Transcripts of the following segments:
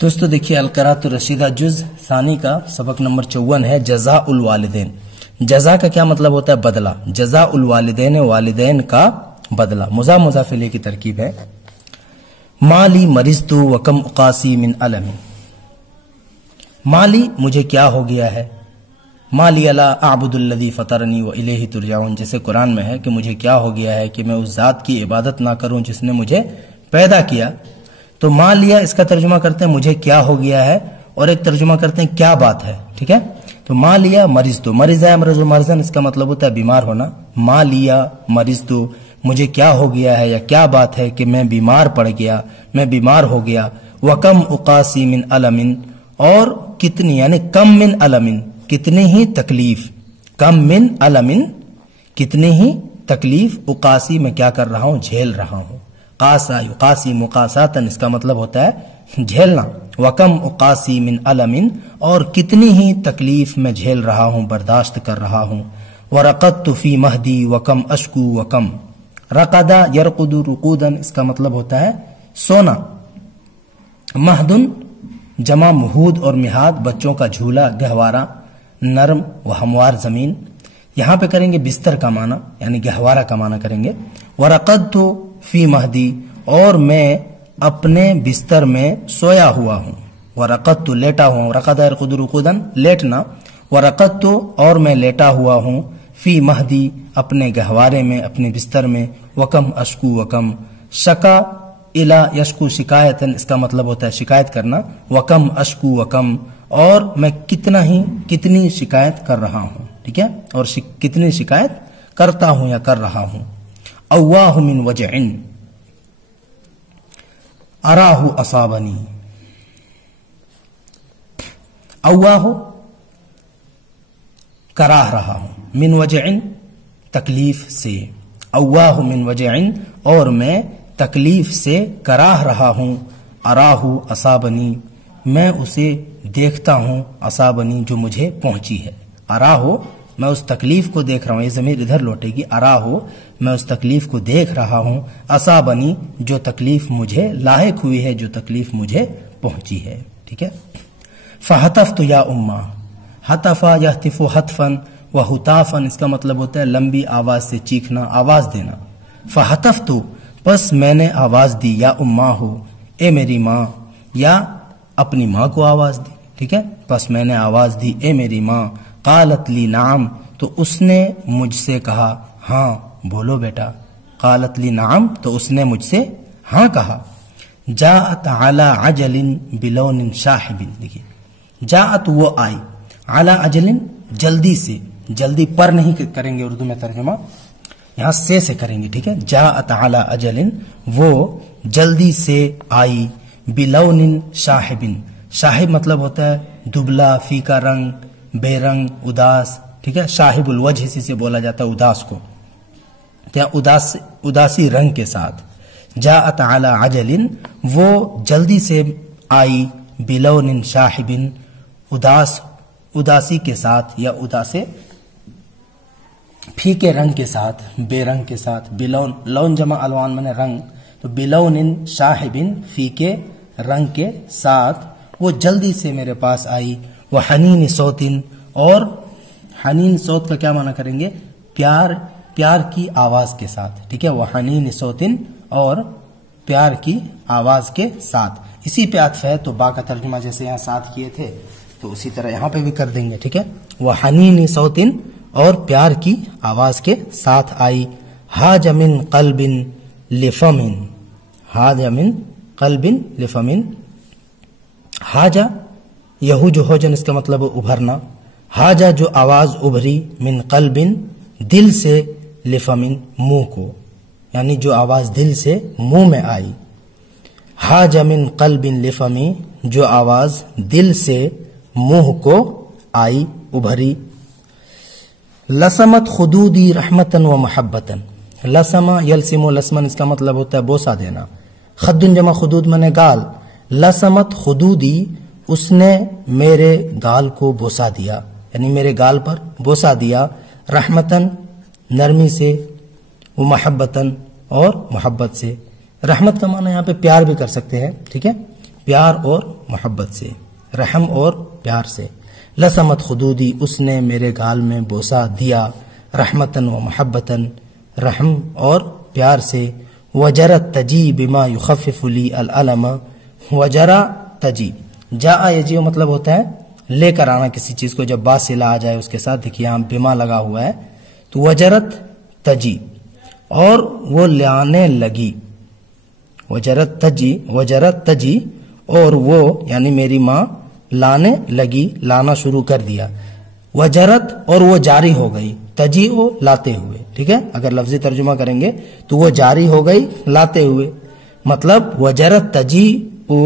دوستو دیکھیے القراۃ الرشیدہ جز ثانی کا سبق نمبر 54 ہے جزاء الوالدین۔ جزا کا کیا مطلب ہوتا ہے؟ بدلہ۔ جزاء الوالدین، والدین کا بدلہ۔ مضاف الیہ کی ترکیب ہے۔ مالی مرضت وکم اقاسی من الم۔ مالی مجھے کیا ہو گیا ہے؟ مالی الا اعبد الذی فطرنی والیہ ترجعون، جیسے قرآن میں ہے کہ مجھے کیا ہو گیا ہے کہ میں اس ذات کی عبادت نہ کروں جس نے مجھے پیدا کیا۔ تو مالیا اس کا ترجمہ کرتے ہیں مجھے کیا ہو گیا ہے، اور ایک ترجمہ کرتے ہیں کیا بات ہے، ٹھیک ہے؟ تو مالیا مرضت، مرض ہے امرض مرضن، اس کا مطلب ہوتا ہے بیمار ہونا۔ مالیا مرضت، مجھے کیا ہو گیا ہے یا کیا بات ہے کہ میں بیمار پڑ گیا، میں بیمار ہو گیا۔ وکم اقاسی من الم، اور کتنی یعنی کم من الم، کتنی ہی تکلیف، کم من الم، کتنی ہی تکلیف، اقاسی میں کیا کر رہا ہوں، جھیل رہا ہوں۔ قاسا یقاسی مقاساتن، اس کا مطلب ہوتا ہے جھیلنا۔ وکم اقاسی من الم، اور کتنی ہی تکلیف میں جھیل رہا ہوں، برداشت کر رہا ہوں۔ ورقدت فی مہدی وکم اشکو وکم، رقدا یرقد رقودن، اس کا مطلب ہوتا ہے سونا۔ مہدن جمع مہود اور مہاد، بچوں کا جھولا، گہوارہ، نرم و ہموار زمین۔ یہاں پہ کریں گے بستر کا معنی، یعنی گہوارہ کا معنی کریں گے۔ ورقدت فی مہدی، اور میں اپنے بستر میں سویا ہوا ہوں۔ ورقدت لیٹا ہوا ہوں، رقد یرقد رقودن لیٹنا۔ ورقدت اور میں لیٹا ہوا ہوں، فی مہدی اپنے گہوارے میں، اپنے بستر میں۔ وکم اشکو وکم، شکا الا یشکو شکایتن، اس کا مطلب ہوتا ہے شکایت کرنا۔ وکم اشکو وکم، اور میں کتنی شکایت کر رہا ہوں، ٹھیک ہے؟ اور کتنی شکایت کرتا ہوں یا کر رہا ہوں۔ اواہ من وجع اراہ اصابنی، اواہ کراہ رہا ہوں، من وجع تکلیف سے، اواہ من وجع، اور میں تکلیف سے کراہ رہا ہوں۔ اراہ اصابنی، میں اسے دیکھتا ہوں، اصابنی جو مجھے پہنچی ہے۔ اراہ میں اس تکلیف کو دیکھ رہا ہوں، یہ ضمیر ادھر لوٹے گی۔ اراہ میں اس تکلیف کو دیکھ رہا ہوں، اصابنی جو تکلیف مجھے لاحق ہوئی ہے، جو تکلیف مجھے پہنچی ہے، ٹھیک ہے؟ فہتفت یا اماں، ہتفا یہتف ہتفن و ہتافن، اس کا مطلب ہوتا ہے لمبی آواز سے چیخنا، آواز دینا۔ فہتفت پس میں نے آواز دی، یا اماں ہو، اے میری ماں، یا اپنی ماں کو آواز دی، ٹھیک ہے؟ پس میں نے آواز دی، اے میری ماں۔ قالت لی نعم، تو اس نے مجھ سے کہا، ہاں بولو بیٹا۔ قالت لی نعم، تو اس نے مجھ سے ہاں کہا۔ جاءت علی عجل بلون شاحب، دیکھیے جاءت وہ آئی، علی عجل جلدی سے، جلدی پر نہیں کریں گے اردو میں ترجمہ، یہاں سے کریں گے، ٹھیک ہے؟ جاءت علی عجل، وہ جلدی سے آئی، بلون شاحب، شاحب مطلب ہوتا ہے دبلا، فیکا رنگ، بے رنگ، اداس، ٹھیک ہے؟ شاحب الوجہ اسی سے بولا جاتا ہے اداس کو، اداسی رنگ کے ساتھ۔ جاءت علی عجل، وہ جلدی سے آئی، بلون شاحب، اداسی کے ساتھ، یا اداسے پھیکے رنگ کے ساتھ، بے رنگ کے ساتھ۔ بلون، لون جمع الوان میں نے رنگ، تو بلون شاحب فیکے رنگ کے ساتھ وہ جلدی سے میرے پاس آئی۔ وہ حنین صوت، اور حنین صوت کا کیا معنی کریں گے؟ پیار کی آواز کے ساتھ، ٹھیک ہے؟ وہ حنین صوت، اور پیار کی آواز کے ساتھ۔ اسی پہ عطف ہے، تو با کا ترجمہ جیسے یہاں ساتھ کیے تھے تو اسی طرح یہاں پہ بھی کر دیں گے، ٹھیک ہے؟ وہ حنین صوت، اور پیار کی آواز کے ساتھ آئی۔ حاج من قلب لفم، حاج من قلب لفم، حاجہ یہوج ہوجن، اس کا مطلب ابھرنا۔ حاجہ جو آواز ابھری، من قلب دل سے، لفم منہ کو، یعنی جو آواز دل سے منہ میں آئی۔ حاج من قلب لفم، جو آواز دل سے منہ کو آئی، ابھری۔ لسمت خدودی رحمتن و محبتن، لسما یلسم لسمن، اس کا مطلب ہوتا ہے بوسہ دینا۔ خدن جمع خدود میں نے گال۔ لسمت خدودی، اس نے میرے گال کو بوسہ دیا، یعنی میرے گال پر بوسہ دیا۔ رحمتن نرمی سے، وہ محبتن اور محبت سے۔ رحمت کا معنی یہاں پہ پیار بھی کر سکتے ہیں، ٹھیک ہے؟ پیار اور محبت سے، رحم اور پیار سے۔ لسمت خدودی، اس نے میرے گال میں بوسہ دیا، رحمتن و محبتن، رحم اور پیار سے۔ وجرت تجی بما یخفف لی العلم، وجرا تجی، جاء یجیء مطلب ہوتا ہے لے کر آنا کسی چیز کو، جب با صلہ آ جائے اس کے ساتھ، دیکھیے یہاں بما لگا ہوا ہے تو وجرت تجی، اور وہ لانے لگی، وجرت تجی، اور وہ یعنی میری ماں لانے لگی، لانا شروع کر دیا۔ وجرت، اور وہ جاری ہو گئی، تجی او لاتے ہوئے، ٹھیک ہے، اگر لفظی ترجمہ کریں گے تو وہ جاری ہو گئی لاتے ہوئے، مطلب وجرت تجی او،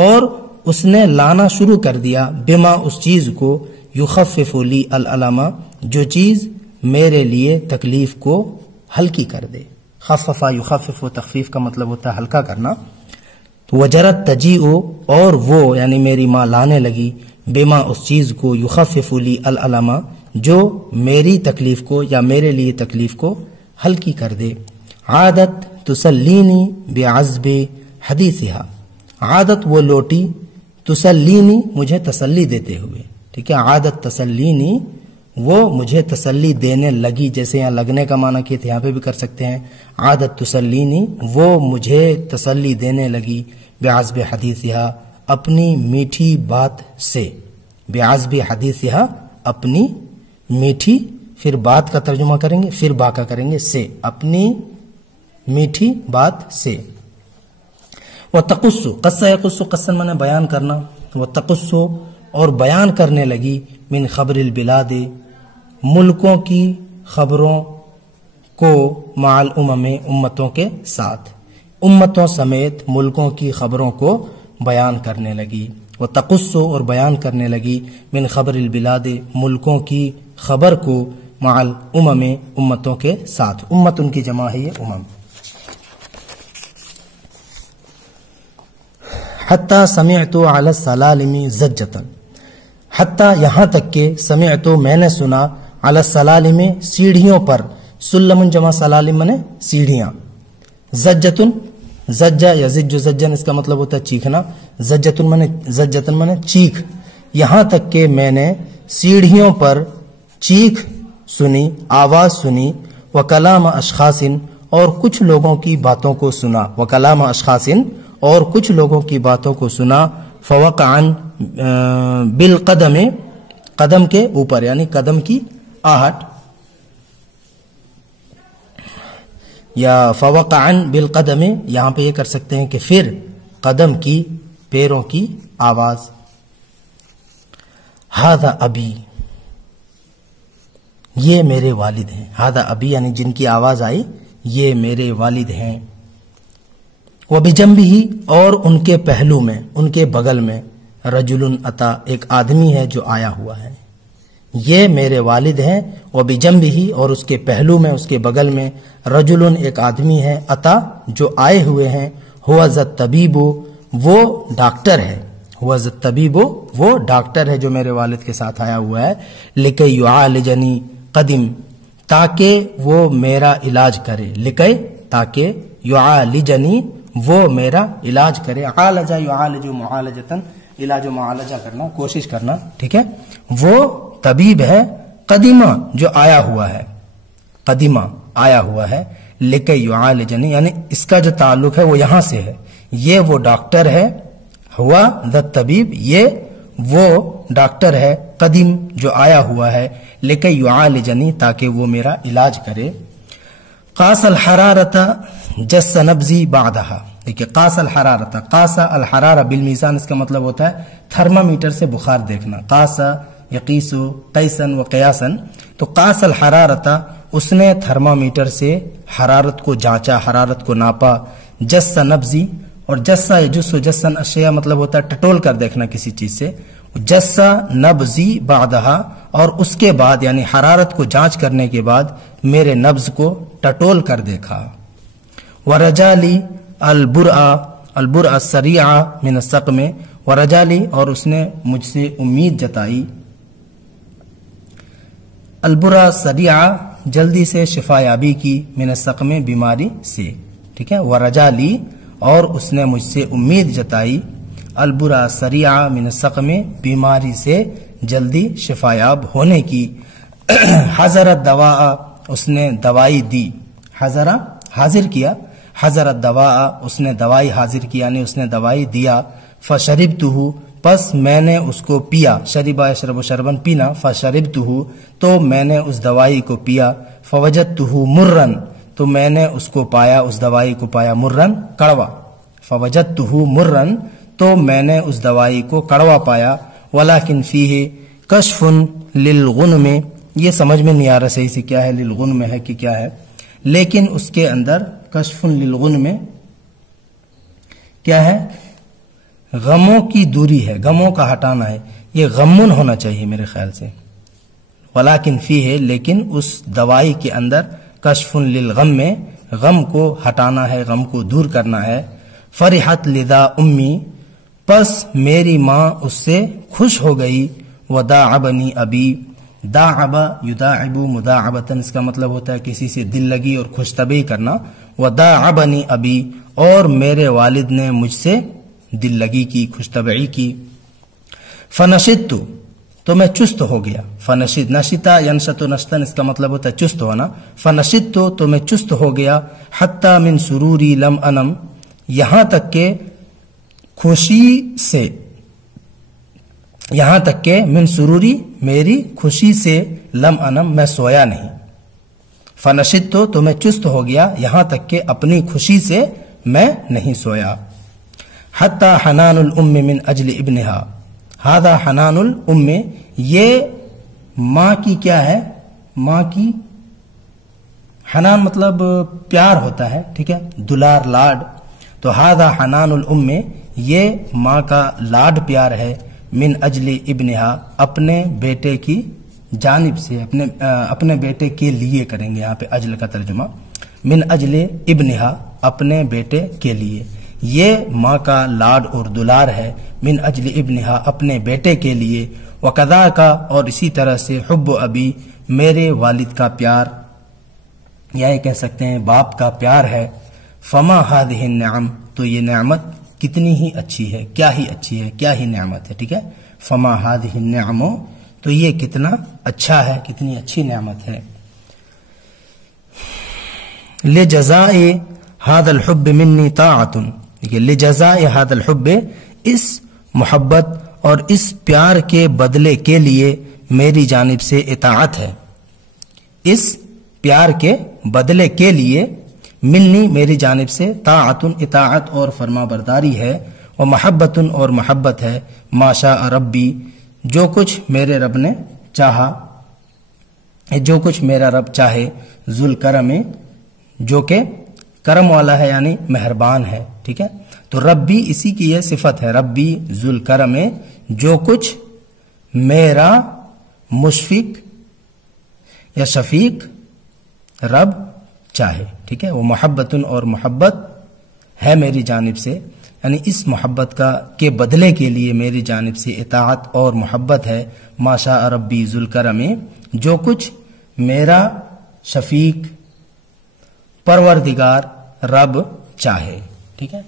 اور اس نے لانا شروع کر دیا، بما اس چیز کو، یخفف لی العلم، جو چیز میرے لیے تکلیف کو ہلکی کر دے۔ خففا یخفف، تخفیف کا مطلب ہوتا ہے ہلکا کرنا۔ وجرت تجیء، اور وہ یعنی میری ماں لانے لگی، بما اس چیز کو، یخفف لی العلم، جو میری تکلیف کو یا میرے لیے تکلیف کو ہلکی کر دے۔ عادت تسلینی بعذب حدیثہا، عادت وہ لوٹی، تسلینی مجھے تسلی دیتے ہوئے، ٹھیک ہے، عادت تسلینی وہ مجھے تسلی دینے لگی، جیسے یہاں لگنے کا معنی کیے تھے یہاں پہ بھی کر سکتے ہیں، عادت تسلینی وہ مجھے تسلی دینے لگی، بعذب حدیثہا اپنی میٹھی بات سے، بعذب حدیثہا اپنی میٹھی، پھر بات کا ترجمہ کریں گے، پھر با کا کریں گے سے، اپنی میٹھی بات سے۔ وتقص، قص یقص، قصن معنی بیان کرنا، وتقص اور بیان کرنے لگی، من خبر البلاد ملکوں کی خبروں کو، مع الامم امتوں کے ساتھ، امتوں سمیت ملکوں کی خبروں کو بیان کرنے لگی۔ وتقص اور بیان کرنے لگی، من خبر البلاد ملکوں کی خبر کو، مع الامم امتوں کے ساتھ، امت ان کی جمع ہے یہ امم۔ حتی سمعت علی السلالم زجتا، حتی یہاں تک کہ سمعت میں نے سنا، علی السلالم سیڑھیوں پر، سلم جمع سلالم منے سیڑھیاں، زجتن زجہ یا زج زجن اس کا مطلب ہوتا ہے چیخنا، زجتن منے چیخ، یہاں تک کہ میں نے سیڑھیوں پر چیخ سنی، آواز سنی، وکلام اشخاص اور کچھ لوگوں کی باتوں کو سنا، وکلام اشخاص اور کچھ لوگوں کی باتوں کو سنا، فوقعا بالقدم قدم کے اوپر یعنی قدم کی آہٹ، یا فوقعا بالقدم یہاں پہ یہ کر سکتے ہیں کہ پھر قدم کی، پیروں کی آواز۔ ھذا ابی، یہ میرے والد ہیں، ھذا ابی یعنی جن کی آواز آئی یہ میرے والد ہیں۔ وبجنبہ اور ان کے پہلو میں، ان کے بغل میں، رجل اتا ایک آدمی ہے جو آیا ہوا ہے، یہ میرے والد ہیں۔ وبجنبہ اور اس کے پہلو میں، اس کے بغل میں، رجل ایک آدمی ہے، اتا جو آئے ہوئے ہیں، ہوا ذا الطبیب وہ ڈاکٹر ہے، ہوا ذا الطبیب وہ ڈاکٹر ہے جو میرے والد کے ساتھ آیا ہوا ہے، لکی یعالجنی قدم تاکہ وہ میرا علاج کرے، لکی تاکہ یعالجنی وہ میرا علاج کرے، عالجہ یعالج معالجتن، علاج و معالجہ کرنا، کوشش کرنا، ٹھیک ہے، وہ طبیب ہے، قدیمہ جو آیا ہوا ہے، قدیمہ آیا ہوا ہے، لکی یعالجنی یعنی اس کا جو تعلق ہے وہ یہاں سے ہے، یہ وہ ڈاکٹر ہے، ہوا ذا طبیب یہ وہ ڈاکٹر ہے، قدیم جو آیا ہوا ہے، لکی یعالجنی تاکہ وہ میرا علاج کرے۔ قاس الحرارت جس نبزی بعدہا، دیکھیں قاس الحرارت، قاس الحرارہ بالمیزان اس کا مطلب ہوتا ہے تھرمامیٹر سے بخار دیکھنا، قاس یقیس قیسن و قیاسن، تو قاس الحرارت اس نے تھرمامیٹر سے حرارت کو جانچا، حرارت کو ناپا، جس نبزی اور جسا یجس جسن اشیاء مطلب ہوتا ہے ٹٹول کر دیکھنا کسی چیز سے، جسا نبزی بعدہا اور اس کے بعد یعنی حرارت کو جانچ کرنے کے بعد میرے نبز کو ٹٹول کر دیکھا۔ ورجالی البرع السریع من السقم، ورجالی اور اس نے مجھ سے امید جتائی، البرع سریع جلدی سے شفا یابی کی، من السقم بیماری سے، ٹھیک ہے، ورجالی اور اس نے مجھ سے امید جتائی، البرا سریع من السقم، بیماری سے جلدی شفایاب ہونے کی. حضرت دوا، اس نے دوائی دی. حضرہ حاضر کیا، حضرت دوا، اس نے دوائی حاضر کی یعنی اس نے دوائی دیا. فشربتہ، پس میں نے اس کو پیا. شربا یشرب شربن، پینا. فشربتہ، تو میں نے اس دوائی کو پیا. فوجدتہ مرن، تو میں نے اس کو پایا، اس دوائی کو پایا. مرن کڑوا. فوجدتہ مرن، تو میں نے اس دوائی کو کڑوا پایا. ولکن فیہ کشف للغنم، یہ سمجھ میں نہیں آ رہا صحیح سے کیا ہے، للغنم ہے کہ کیا ہے، لیکن اس کے اندر کشف للغنم کیا ہے، غموں کی دوری ہے، غموں کا ہٹانا ہے. یہ غمن ہونا چاہیے میرے خیال سے. ولیکن فیہ، لیکن اس دوائی کے اندر کشف للغم میں غم کو ہٹانا ہے، غم کو دور کرنا ہے. فرحت لذا امی، پس میری ماں اس سے خوش ہو گئی. وداعبنی ابی، داعب یداعب مداعبتن، اس کا مطلب ہوتا ہے کسی سے دل لگی اور خوش طبعی کرنا. وداعبنی ابی، اور میرے والد نے مجھ سے دل لگی کی، خوش طبعی کی. فنشدت، تو میں چست ہو گیا. فنشد، نشتا ینشت نشتن، اس کا مطلب ہوتا ہے چست ہونا. فنشدت، تو میں چست ہو گیا. حتی من سروری لم انم، یہاں تک کہ خوشی سے، یہاں تک کہ من سروری، میری خوشی سے، لم انم، میں سویا نہیں. فنشدت، تو میں چست ہو گیا، یہاں تک کہ اپنی خوشی سے میں نہیں سویا. حتی حنان الام من اجل ابنہا، ہذا حنان الام، یہ ماں کی کیا ہے، ماں کی، حنان مطلب پیار ہوتا ہے، ٹھیک ہے، دلار لاڈ. تو ہذا حنان الام، یہ ماں کا لاڈ پیار ہے. من اجل ابنہا، اپنے بیٹے کی جانب سے، اپنے بیٹے کے لیے کریں گے یہاں پہ اجل کا ترجمہ. من اجل ابنہا، اپنے بیٹے کے لیے. یہ ماں کا لاڈ اور دلار ہے. من اجل ابنہا، اپنے بیٹے کے لیے. وقضا کا، اور اسی طرح سے حب ابی، میرے والد کا پیار، یا یہ کہہ سکتے ہیں باپ کا پیار ہے. فما هذه النعم، تو یہ نعمت کتنی ہی اچھی ہے، کیا ہی اچھی ہے، کیا ہی نعمت ہے. ٹھیک ہے، فما هذه النعم، تو یہ کتنا اچھا ہے، کتنی اچھی نعمت ہے. لجزاء هذا الحب منی طاعت، لجزاء هذا الحب، اس محبت اور اس پیار کے بدلے کے لیے میری جانب سے اطاعت ہے. اس پیار کے بدلے کے لیے منی، میری جانب سے، طاعت، اطاعت اور فرما برداری ہے. و محبت، اور محبت ہے. ما شاء ربی، جو کچھ میرے رب نے چاہا، جو کچھ میرا رب چاہے. ذل کرم، جو کہ کرم والا ہے یعنی مہربان ہے. ٹھیک ہے، تو ربی اسی کی یہ صفت ہے. ربی ذل کرم، جو کچھ میرا مشفق یا شفیق رب چاہے. ٹھیک ہے، وہ محبت، اور محبت ہے میری جانب سے، یعنی اس محبت کے بدلے کے لیے میری جانب سے اطاعت اور محبت ہے. ما شاء ربی ذل کرم، جو کچھ میرا شفیق پروردگار رب چاہے. ٹھیک ہے.